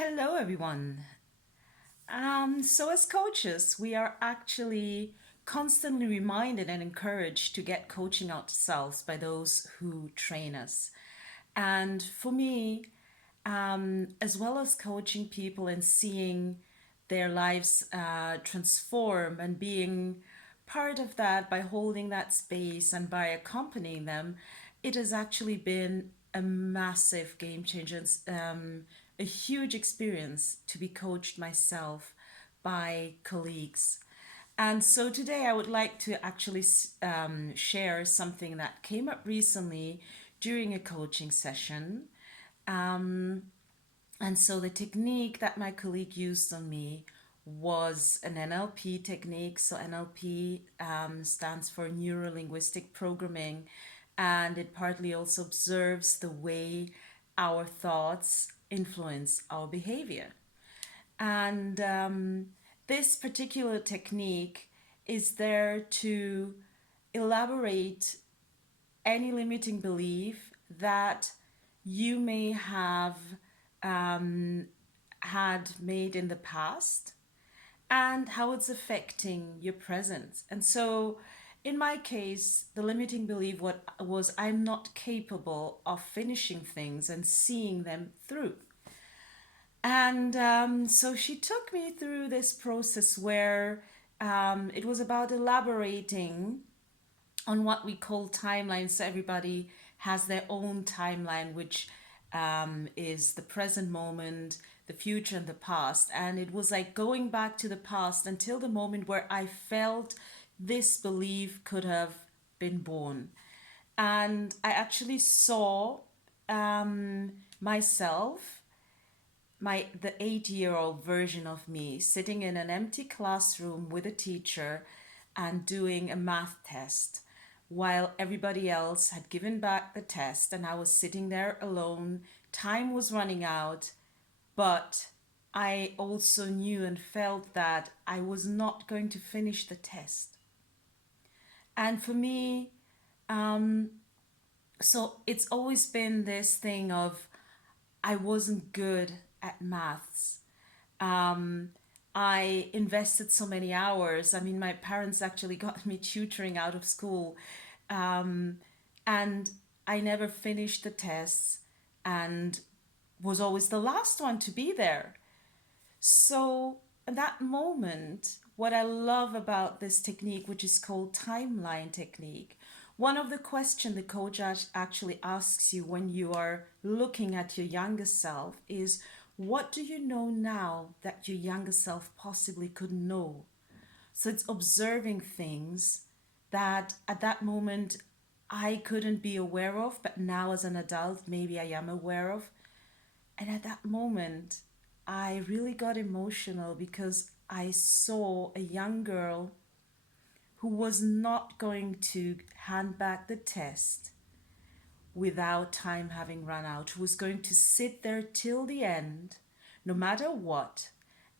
Hello, everyone. So, as coaches, we are actually constantly reminded and encouraged to get coaching ourselves by those who train us. And for me, as well as coaching people and seeing their lives transform and being part of that by holding that space and by accompanying them, it has actually been a massive game changer, a huge experience to be coached myself by colleagues. And so today I would like to actually share something that came up recently during a coaching session. And so the technique that my colleague used on me was an NLP technique. So NLP stands for Neuro-Linguistic Programming, and it partly also observes the way our thoughts influence our behavior. And this particular technique is there to elaborate any limiting belief that you may have had made in the past and how it's affecting your present. And so, in my case, the limiting belief what was I'm not capable of finishing things and seeing them through. And so she took me through this process where it was about elaborating on what we call timelines. So everybody has their own timeline, which is the present moment, the future, and the past. And it was like going back to the past until the moment where I felt this belief could have been born. And I actually saw myself, the 8-year-old version of me, sitting in an empty classroom with a teacher and doing a math test while everybody else had given back the test and I was sitting there alone. Time was running out, but I also knew and felt that I was not going to finish the test. And for me, so it's always been this thing of I wasn't good at maths. I invested so many hours. I mean, my parents actually got me tutoring out of school. And I never finished the tests and was always the last one to be there. So, at that moment, what I love about this technique, which is called timeline technique, one of the questions the coach actually asks you when you are looking at your younger self is, what do you know now that your younger self possibly couldn't know? So it's observing things that at that moment I couldn't be aware of, but now as an adult, maybe I am aware of. And at that moment, I really got emotional because I saw a young girl who was not going to hand back the test without time having run out, who was going to sit there till the end, no matter what,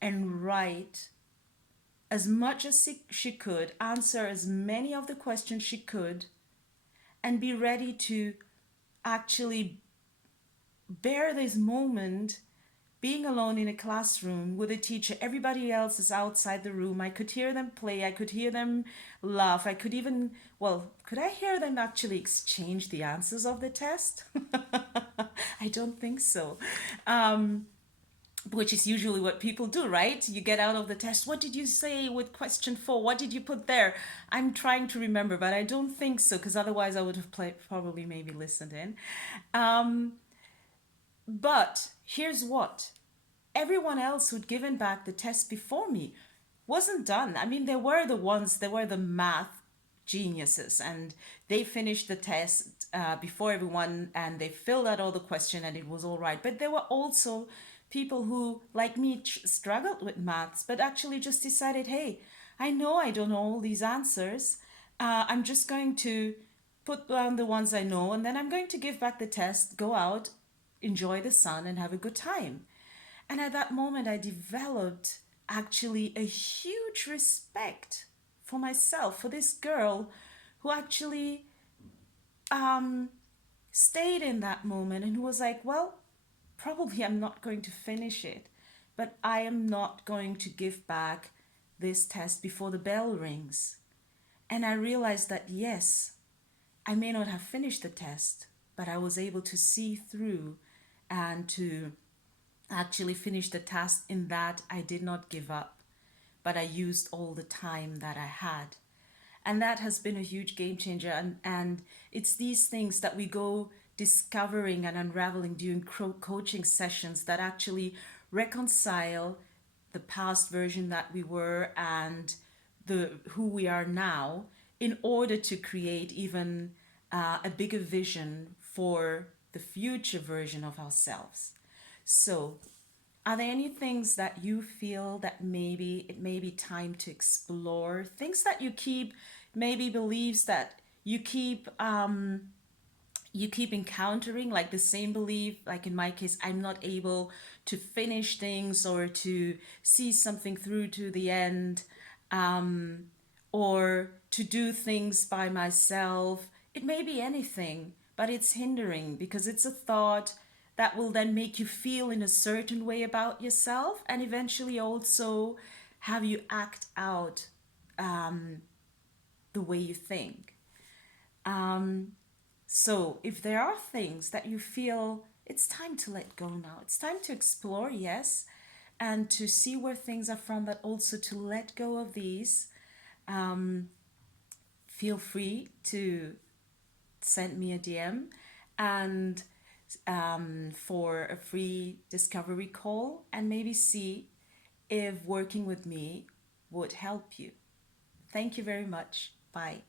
and write as much as she could, answer as many of the questions she could, and be ready to actually bear this moment being alone in a classroom with a teacher. Everybody else is outside the room. I could hear them play. I could hear them laugh. I could even, well, could I hear them actually exchange the answers of the test? I don't think so. Which is usually what people do, right? You get out of the test. What did you say with question 4? What did you put there? I'm trying to remember, but I don't think so, because otherwise I would have probably maybe listened in. But here's what, everyone else who'd given back the test before me wasn't done. I mean, they were the math geniuses, and they finished the test before everyone, and they filled out all the question, and it was all right. But there were also people who, like me, struggled with maths, but actually just decided, hey, I know I don't know all these answers. I'm just going to put down the ones I know, and then I'm going to give back the test, go out, enjoy the sun, and have a good time. And at that moment, I developed actually a huge respect for myself, for this girl who actually stayed in that moment and who was like, well, probably I'm not going to finish it, but I am not going to give back this test before the bell rings. And I realized that yes, I may not have finished the test, but I was able to see through and to actually finish the task, in that I did not give up, but I used all the time that I had. And that has been a huge game changer. And it's these things that we go discovering and unraveling during coaching sessions that actually reconcile the past version that we were and the who we are now, in order to create even a bigger vision for the future version of ourselves. So, are there any things that you feel that maybe it may be time to explore? Things that you keep, maybe beliefs that you keep encountering, like the same belief, like in my case, I'm not able to finish things or to see something through to the end, or to do things by myself. It may be anything, but it's hindering because it's a thought that will then make you feel in a certain way about yourself, and eventually also have you act out the way you think. So if there are things that you feel it's time to let go now, it's time to explore, yes, and to see where things are from, but also to let go of these, feel free to send me a DM and for a free discovery call, and maybe see if working with me would help you. Thank you very much. Bye.